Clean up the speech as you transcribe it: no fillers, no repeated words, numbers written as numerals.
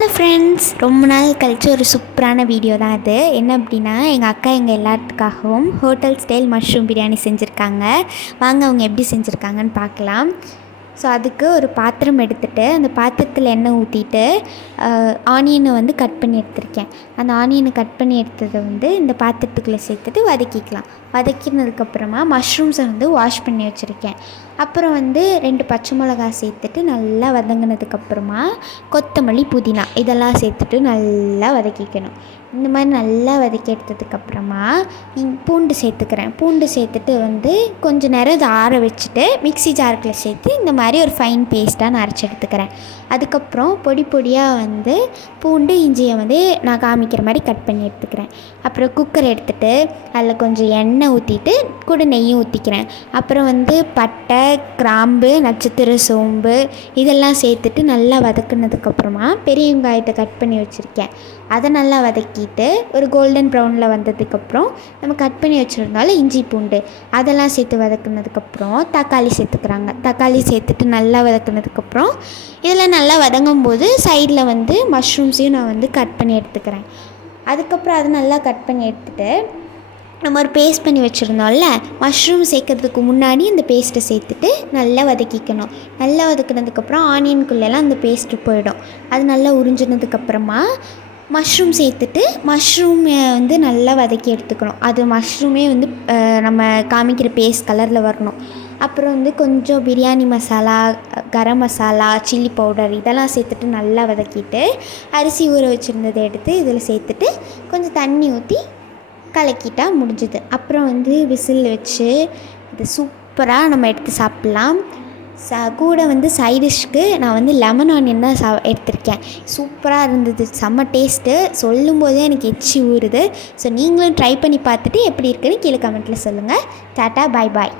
Hello friends, ரொம்ப நாள் கழித்து ஒரு சூப்பரான வீடியோ தான் அது. என்ன அப்படின்னா, எங்கள் அக்கா எங்கள் எல்லாத்துக்காகவும் ஹோட்டல் ஸ்டைல் மஷ்ரூம் பிரியாணி செஞ்சுருக்காங்க. வாங்க அவங்க எப்படி செஞ்சுருக்காங்கன்னு பார்க்கலாம். ஸோ அதுக்கு ஒரு பாத்திரம் எடுத்துகிட்டு அந்த பாத்திரத்தில் எண்ணெய் ஊற்றிட்டு ஆனியனை வந்து கட் பண்ணி எடுத்திருக்கேன். அந்த ஆனியனை கட் பண்ணி எடுத்ததை வந்து இந்த பாத்திரத்துக்குள்ளே சேர்த்துட்டு வதக்கிக்கலாம். வதக்கினதுக்கப்புறமா மஷ்ரூம்ஸை வந்து வாஷ் பண்ணி வச்சுருக்கேன். அப்புறம் வந்து 2 பச்சை மிளகாய் சேர்த்துட்டு நல்லா வதங்கினதுக்கப்புறமா கொத்தமல்லி, புதினா இதெல்லாம் சேர்த்துட்டு நல்லா வதக்கிக்கணும். இந்த மாதிரி நல்லா வதக்கி எடுத்ததுக்கப்புறமா பூண்டு சேர்த்துக்கிறேன். பூண்டு சேர்த்துட்டு வந்து கொஞ்சம் நேரம் இதை ஆற வச்சுட்டு மிக்ஸி ஜாருக்குள்ளே சேர்த்து இந்த மாதிரி ஒரு ஃபைன் பேஸ்ட்டாக நான் அரைச்சி எடுத்துக்கிறேன். அதுக்கப்புறம் பொடி பொடியாக வந்து பூண்டு, இஞ்சியை வந்து நான் காமிக்கிற மாதிரி கட் பண்ணி எடுத்துக்கிறேன். அப்புறம் குக்கர் எடுத்துகிட்டு அதில் கொஞ்சம் எண்ணெய் ஊற்றிட்டு கூட நெய்யும் ஊற்றிக்கிறேன். அப்புறம் வந்து பட்டை, கிராம்பு, நட்சத்திர சோம்பு இதெல்லாம் சேர்த்துட்டு நல்லா வதக்குனதுக்கப்புறமா பெரிய வெங்காயத்தை கட் பண்ணி வச்சுருக்கேன். அதை நல்லா வதக்கிட்டு ஒரு கோல்டன் ப்ரௌனில் வந்ததுக்கப்புறம் நம்ம கட் பண்ணி வச்சுருந்தாலும் இஞ்சி, பூண்டு அதெல்லாம் சேர்த்து வதக்குனதுக்கப்புறம் தக்காளி சேர்த்துக்கிறாங்க. தக்காளி சேர்த்துட்டு நல்லா வதக்குனதுக்கப்புறம் இதில் நல்லா வதங்கும் போது சைடில் வந்து மஷ்ரூம்ஸையும் நான் வந்து கட் பண்ணி எடுத்துக்கிறேன். அதுக்கப்புறம் அதை நல்லா கட் பண்ணி எடுத்துகிட்டு நம்ம ஒரு பேஸ்ட் பண்ணி வச்சுருந்தோம்ல, மஷ்ரூம் சேர்க்கறதுக்கு முன்னாடி அந்த பேஸ்ட்டை சேர்த்துட்டு நல்லா வதக்கிக்கணும். நல்லா வதக்கினதுக்கப்புறம் ஆனியனுக்குள்ளெல்லாம் அந்த பேஸ்ட்டு போயிடும். அது நல்லா உறிஞ்சினதுக்கப்புறமா மஷ்ரூம் சேர்த்துட்டு மஷ்ரூமை வந்து நல்லா வதக்கி எடுத்துக்கணும். அது மஷ்ரூமே வந்து நம்ம காமிக்கிற பேஸ்ட் கலரில் வரணும். அப்புறம் வந்து கொஞ்சம் பிரியாணி மசாலா, கரம் மசாலா, சில்லி பவுடர் இதெல்லாம் சேர்த்துட்டு நல்லா வதக்கிட்டு அரிசி ஊற வச்சுருந்ததை எடுத்து இதில் சேர்த்துட்டு கொஞ்சம் தண்ணி ஊற்றி கலக்கிட்டால் முடிஞ்சுது. அப்புறம் வந்து விசில் வச்சு இது சூப்பராக நம்ம எடுத்து சாப்பிட்லாம். கூட வந்து சைடிஷ்க்கு நான் வந்து லெமன் ஆனியன் தான் எடுத்திருக்கேன். சூப்பராக இருந்தது, செம்ம டேஸ்ட்டு. சொல்லும் போதே எனக்கு எச்சி ஊறுது. ஸோ நீங்களும் ட்ரை பண்ணி பார்த்துட்டு எப்படி இருக்குன்னு கீழே கமெண்ட்டில் சொல்லுங்கள். டாட்டா, பாய் பாய்.